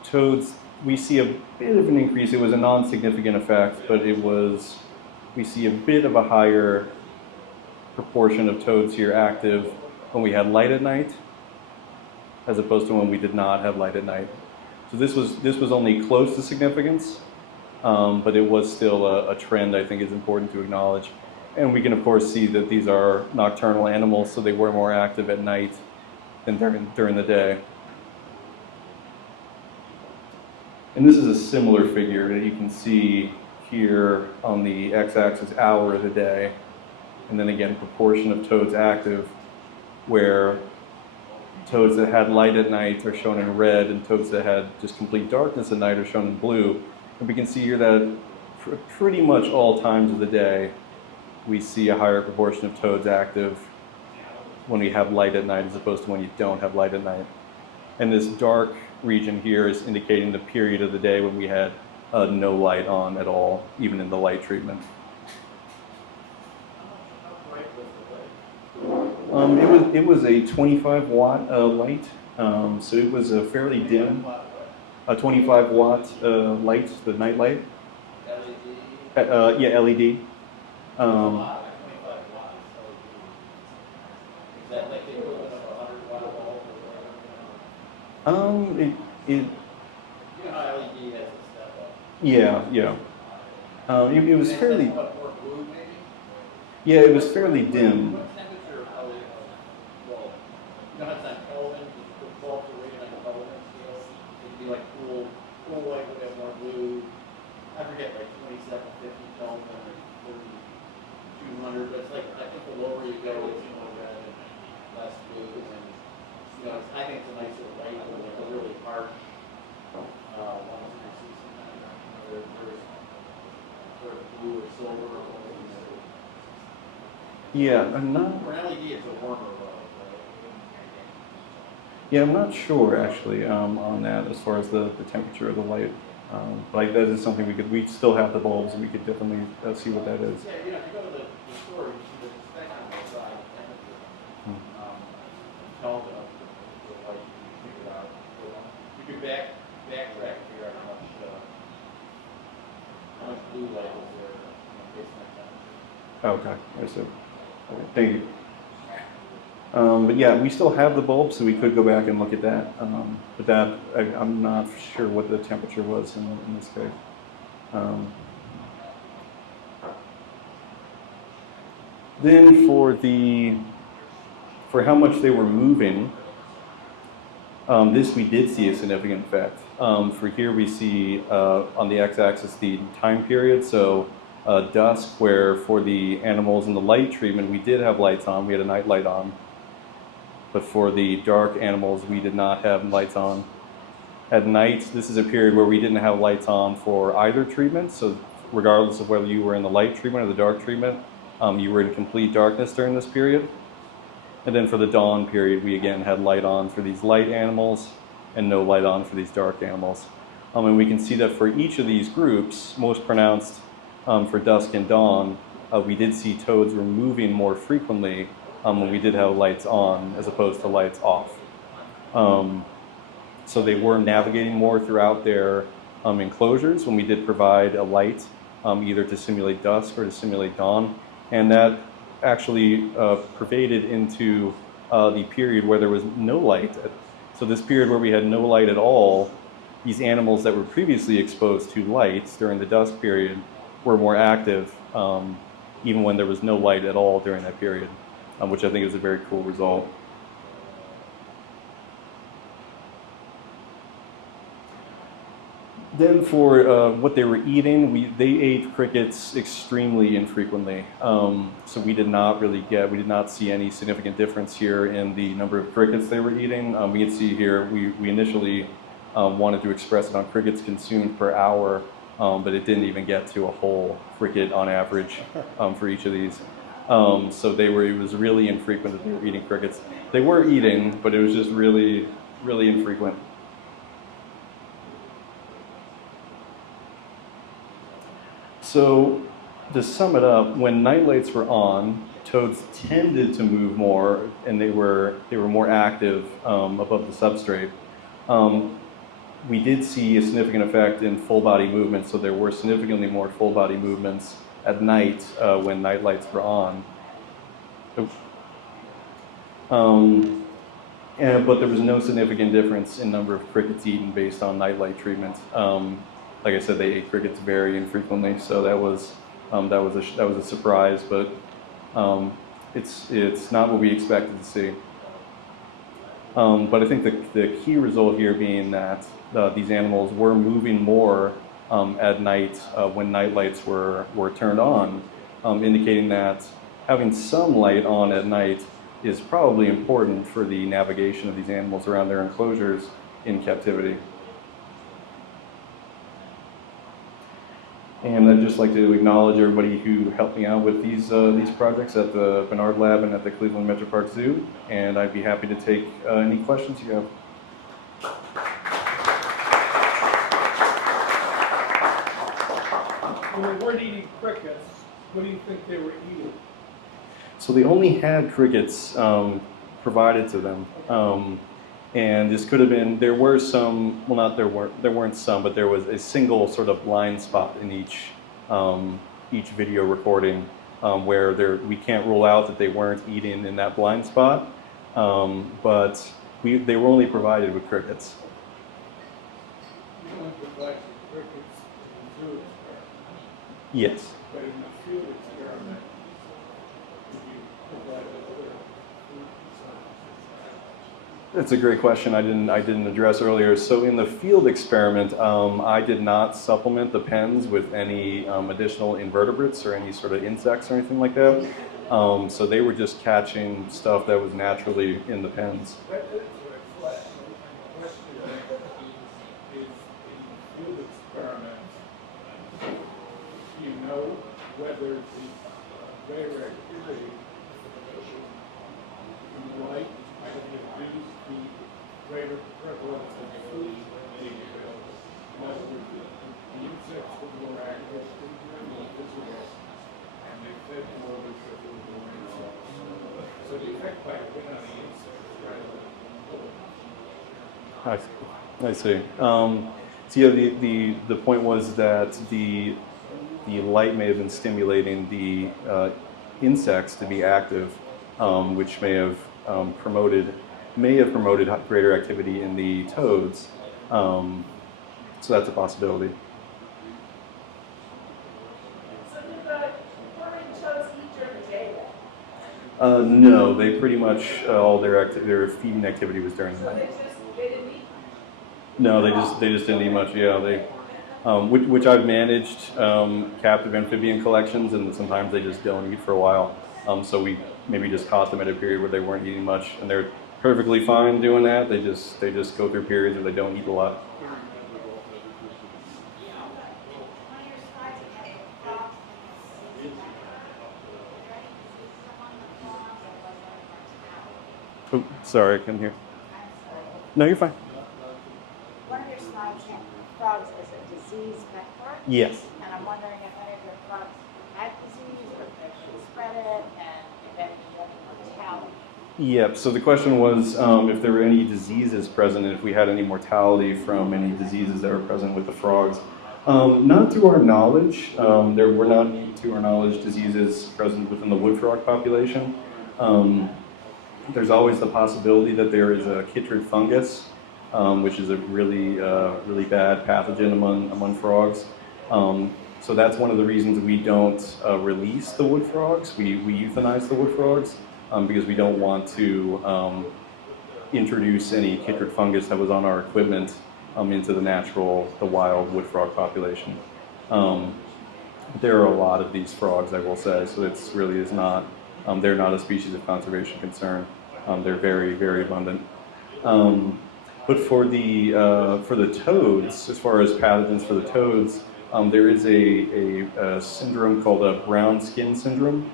toads, we see a bit of an increase. It was a non-significant effect, but we see a bit of a higher proportion of toads here active when we had light at night, as opposed to when we did not have light at night. So this was only close to significance, but it was still a trend I think is important to acknowledge. And we can of course see that these are nocturnal animals, so they were more active at night than during the day. And this is a similar figure that you can see here on the x-axis hour of the day, and then again proportion of toads active, where toads that had light at night are shown in red and toads that had just complete darkness at night are shown in blue. And we can see here that pretty much all times of the day we see a higher proportion of toads active when we have light at night as opposed to when you don't have light at night. And this dark region here is indicating the period of the day when we had no light on at all, even in the light treatment. It was a 25 watt light, so it was a fairly dim, a 25 watt light, the night light. LED? Yeah, LED. Is that like the equivalent of a 100-watt bulb? You know how LED has a step up? Yeah. It was fairly. What, more blue maybe? Yeah, it was fairly dim. What temperature of LED bulb? You know how it's on Kelvin, the bulbs are rated on a Kelvin scale? It'd be like cool white would have more blue. I forget, like 2750 Kelvin or 3200, but it's like, I think the lower you go, it's more red and less blue. And, I think it's a nice little light, but like a really hard one to see sometimes. There's sort of blue or silver or something. Yeah, I'm not. For an LED, it's a warmer bulb, right? Yeah, I'm not sure actually on that as far as the temperature of the light. But that is something we still have the bulbs, and we could definitely see what that is. Yeah, if you go to the store, you see the spec on the side, temperature. Tell the light, you can figure it out. You can backtrack and figure out how much blue light is there based on temperature. Okay, I see. Okay, thank you. But yeah, we still have the bulb, so we could go back and look at that. But that, I'm not sure what the temperature was in this case. Then for how much they were moving, this we did see a significant effect. For here we see on the x-axis the time period, so dusk, where for the animals in the light treatment we did have lights on, we had a night light on. But for the dark animals, we did not have lights on. At night, this is a period where we didn't have lights on for either treatment. So regardless of whether you were in the light treatment or the dark treatment, you were in complete darkness during this period. And then for the dawn period, we again had light on for these light animals and no light on for these dark animals. And we can see that for each of these groups, most pronounced for dusk and dawn, we did see toads were moving more frequently when we did have lights on as opposed to lights off. So they were navigating more throughout their enclosures when we did provide a light, either to simulate dusk or to simulate dawn. And that actually pervaded into the period where there was no light. So this period where we had no light at all, these animals that were previously exposed to lights during the dusk period were more active, even when there was no light at all during that period, which I think is a very cool result. Then for what they were eating, they ate crickets extremely infrequently. So we did not see any significant difference here in the number of crickets they were eating. We can see here, we initially wanted to express it on crickets consumed per hour, but it didn't even get to a whole cricket on average for each of these. So it was really infrequent that they were eating crickets. They were eating, but it was just really, really infrequent. So to sum it up, when nightlights were on, toads tended to move more, and they were more active above the substrate. We did see a significant effect in full body movement, so there were significantly more full body movements at night when nightlights were on. But there was no significant difference in number of crickets eaten based on nightlight treatment. Like I said, they ate crickets very infrequently, so that was a surprise. But it's not what we expected to see. But I think the key result here being that these animals were moving more at night when nightlights were turned on, indicating that having some light on at night is probably important for the navigation of these animals around their enclosures in captivity. And I'd just like to acknowledge everybody who helped me out with these projects at the Benard Lab and at the Cleveland Metroparks Zoo, and I'd be happy to take any questions you have. When they weren't eating crickets, what do you think they were eating? So they only had crickets provided to them. And this could have been, there were some, well not there weren't some, but there was a single sort of blind spot in each video recording where we can't rule out that they weren't eating in that blind spot, but they were only provided with crickets. You only provided crickets in the zoo experiment, Yes. but in the field experiment, you provided other food sources. That's a great question I didn't address earlier. So in the field experiment, I did not supplement the pens with any additional invertebrates or any sort of insects or anything like that. So they were just catching stuff that was naturally in the pens. That is what my question is in the field experiment, do you know whether the radioactivity in light might have reduced the greater prevalence of food being available? In other words, the insects were more active, they were visible, and they fed more because there were more insects. So the effect might have been on the insects rather than I see. So yeah, the point was that the light may have been stimulating the insects to be active, which may have promoted greater activity in the toads. So that's a possibility. So did the Puerto Rican toads eat during the day then? No, they pretty much all their feeding activity was during the So night. they didn't eat? No, they just didn't eat much. Yeah, which I've managed captive amphibian collections, and sometimes they just don't eat for a while. So we maybe just caught them at a period where they weren't eating much, and they're perfectly fine doing that. They just go through periods where they don't eat a lot. Oh, sorry, I couldn't hear. No, you're fine. One of your slides had frogs as a disease vector. Yes. And I'm wondering if any of your frogs had disease or if they spread it and if any mortality. Yep, so the question was if there were any diseases present and if we had any mortality from any diseases that were present with the frogs. Not to our knowledge. There were not, to our knowledge, diseases present within the wood frog population. There's always the possibility that there is a chytrid fungus which is a really bad pathogen among frogs. So that's one of the reasons we don't release the wood frogs. We euthanize the wood frogs because we don't want to introduce any chytrid fungus that was on our equipment into the wild wood frog population. There are a lot of these frogs, I will say, so it's really is not, they're not a species of conservation concern. They're very, very abundant. But for the toads, as far as pathogens for the toads, there is a syndrome called a brown skin syndrome,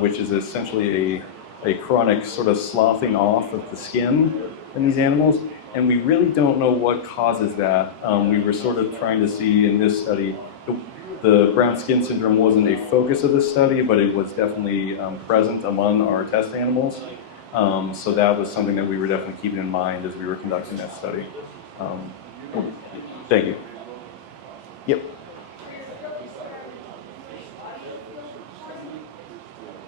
which is essentially a chronic sort of sloughing off of the skin in these animals. And we really don't know what causes that. We were sort of trying to see in this study, the brown skin syndrome wasn't a focus of this study, but it was definitely present among our test animals. So that was something that we were definitely keeping in mind as we were conducting that study. Thank you. Yep.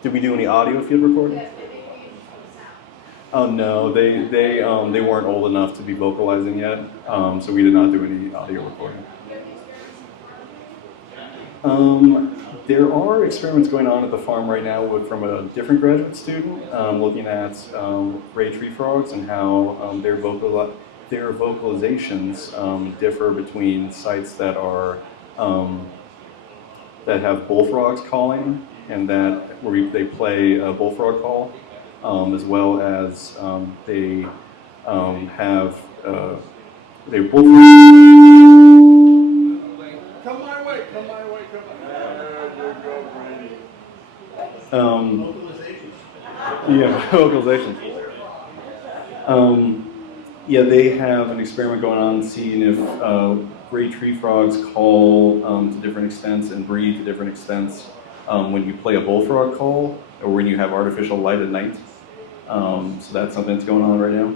Did we do any audio field recording? Oh no, they weren't old enough to be vocalizing yet, so we did not do any audio recording. There are experiments going on at the farm right now from a different graduate student looking at gray tree frogs and how their vocalizations differ between sites that are that have bullfrogs calling and that where they play a bullfrog call, as well as they have they bullfrogs. Come my way, come my way, come my way. There you go, Brady. Yeah, vocalizations. Yeah, they have an experiment going on seeing if gray tree frogs call to different extents and breathe to different extents when you play a bullfrog call or when you have artificial light at night. So that's something that's going on right now.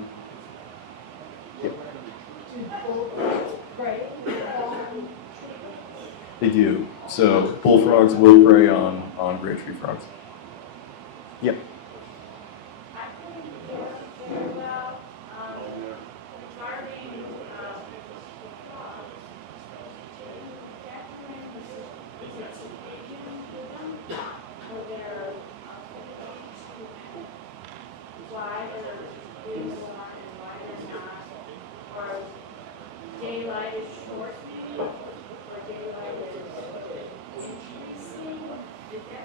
Yep. They do. So bullfrogs will prey on gray tree frogs. Yep. Daylight is short, maybe, or daylight is increasing. Did that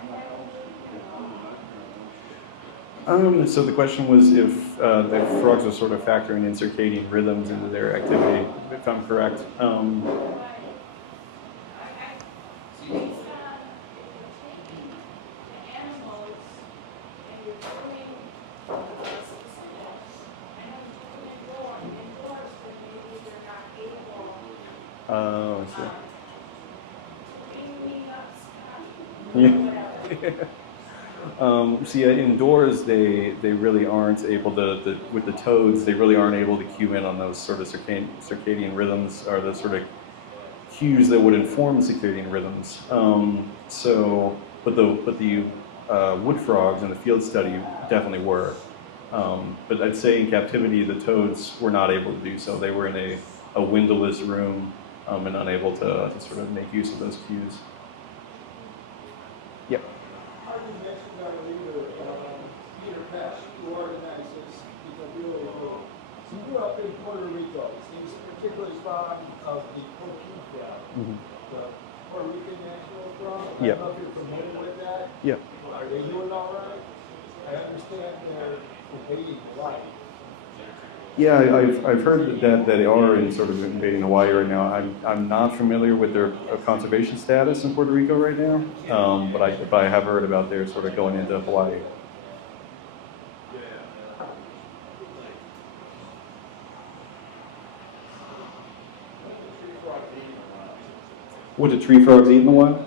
happen? So the question was if the frogs are sort of factoring in circadian rhythms into their activity, if I'm correct. Oh, I see. Yeah. So yeah, indoors they really aren't able to, with the toads, they really aren't able to cue in on those sort of circadian rhythms or the sort of cues that would inform circadian rhythms. But the wood frogs in the field study definitely were. But I'd say in captivity the toads were not able to do so. They were in a windowless room and unable to sort of make use of those cues. Yep. Who organizes Ecophilia. He grew up in Puerto Rico. He's particularly fond of the Ecophilia, the Puerto Rican national frog. I don't know if you're familiar with that. Yeah. Are they doing all right? I understand they're invading Hawaii. Yeah, I've heard that they are in sort of invading Hawaii right now. I'm not familiar with their conservation status in Puerto Rico right now, but I have heard about their sort of going into Hawaii. What do tree frogs eat in the wild?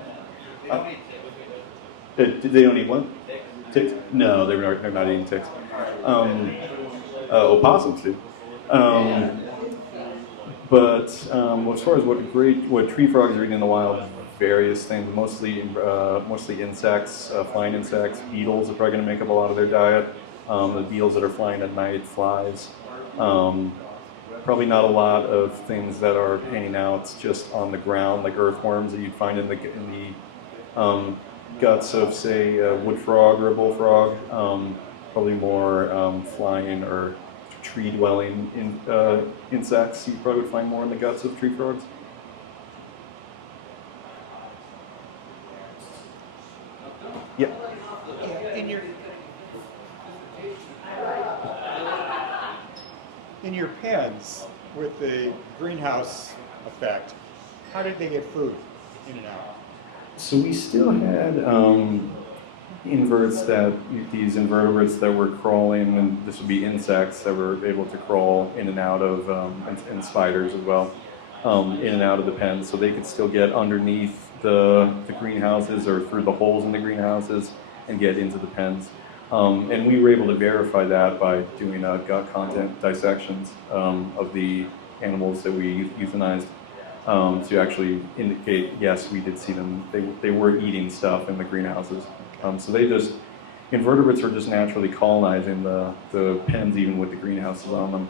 They don't eat what? Ticks? No, they're not eating ticks. Opossums do. But as far as what tree frogs are eating in the wild, various things, mostly insects, flying insects. Beetles are probably going to make up a lot of their diet. The beetles that are flying at night, flies. probably not a lot of things that are hanging out just on the ground, like earthworms that you'd find in the guts of, say, a wood frog or a bullfrog. Probably more flying or tree-dwelling insects you probably would find more in the guts of tree frogs. Yeah. In your pens with the greenhouse effect, how did they get food in and out? So we still had these invertebrates that were crawling, and this would be insects that were able to crawl in and out of, and spiders as well, in and out of the pens, so they could still get underneath the greenhouses or through the holes in the greenhouses and get into the pens. And we were able to verify that by doing gut content dissections of the animals that we euthanized to actually indicate, yes, we did see them. They were eating stuff in the greenhouses. So invertebrates are just naturally colonizing the pens even with the greenhouses on them.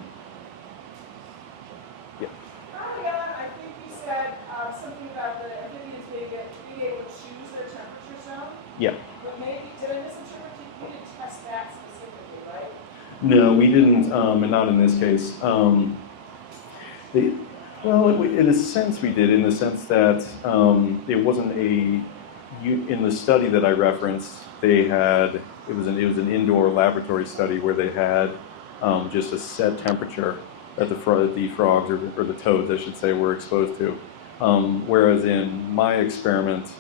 Yeah. Early on, I think you said something about the amphibians being able to choose their temperature zone. Yeah. But maybe, did I misinterpret? You didn't test that specifically, right? No, we didn't, and not in this case. In a sense we did, in the sense that it wasn't in the study that I referenced, it was an indoor laboratory study where they had just a set temperature that the frogs, or the toads, I should say, were exposed to. Whereas in my experiment,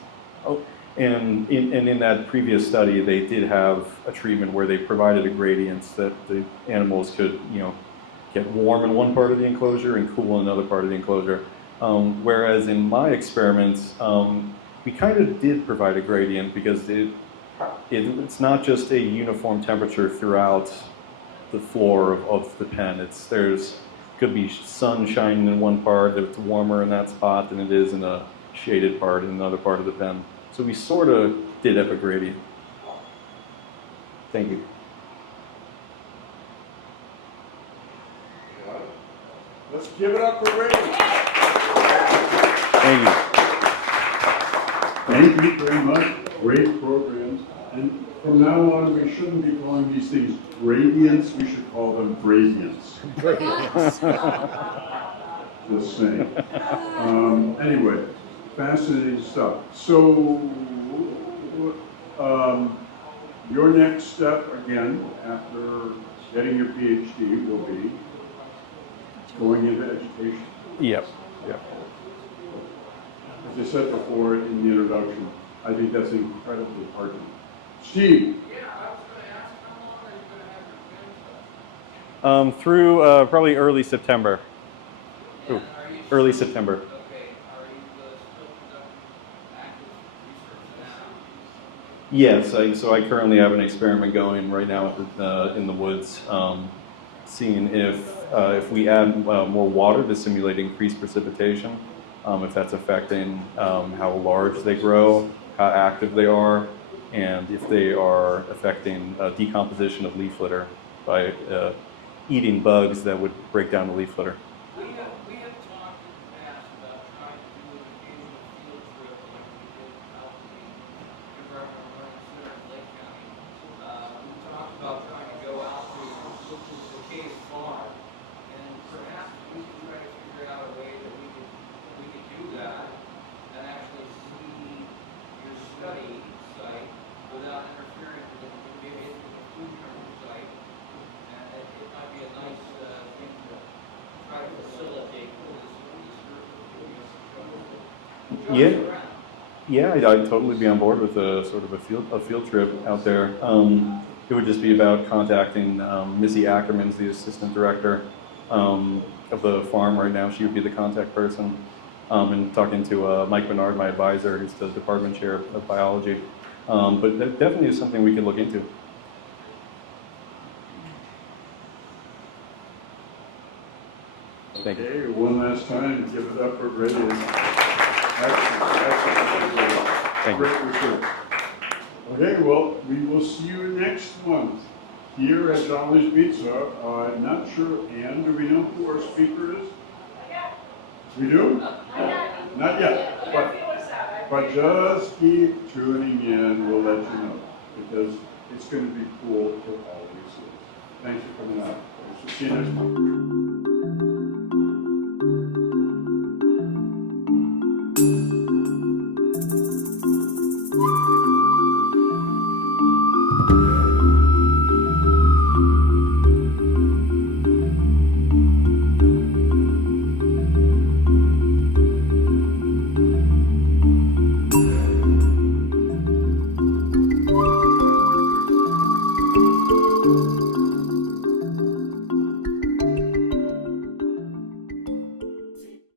and in that previous study, they did have a treatment where they provided a gradient that the animals could, get warm in one part of the enclosure and cool in another part of the enclosure. Whereas in my experiments, we kind of did provide a gradient because it's not just a uniform temperature throughout the floor of the pen. There's could be sun shining in one part, it's warmer in that spot than it is in a shaded part in another part of the pen. So we sort of did have a gradient. Thank you. Let's give it up for Brady. Thank you. Thank you very much. Great programs. And from now on, we shouldn't be calling these things gradients. We should call them gradients. Gradients. Just saying. Anyway, fascinating stuff. So, your next step, again, after getting your PhD, will be going into education. Yep. Yep. As I said before in the introduction, I think that's incredibly heartening. Steve. Through probably early September. Ooh, early September. Yes, so I currently have an experiment going right now in the woods, seeing if we add more water to simulate increased precipitation, if that's affecting how large they grow, how active they are, and if they are affecting decomposition of leaf litter by eating bugs that would break down the leaf litter. We have talked in the past about trying to do an occasional field trip like we did in Amphibian, whenever I'm running center in Lake County. We talked about trying to go out to the cave farm, and perhaps we could try to figure out a way that we could do that and actually see your study site without interfering with maybe the food site. And it might be a nice thing to try to facilitate Yeah, I'd totally be on board with a sort of a field trip out there. It would just be about contacting Missy Ackerman's the assistant director of the farm right now. She would be the contact person, and talking to Mike Benard, my advisor, who's the department chair of biology. But that definitely is something we could look into. Thank you. Okay, one last time, give it up for Brady. Thank you. Great research. Okay, well, we will see you next month. here at Jolly's Pizza. I'm not sure, Ann, do we know who our speaker is? We do? Not yet. But just keep tuning in, we'll let you know, because it's going to be cool to always see. Thanks for coming out. We'll see you next time.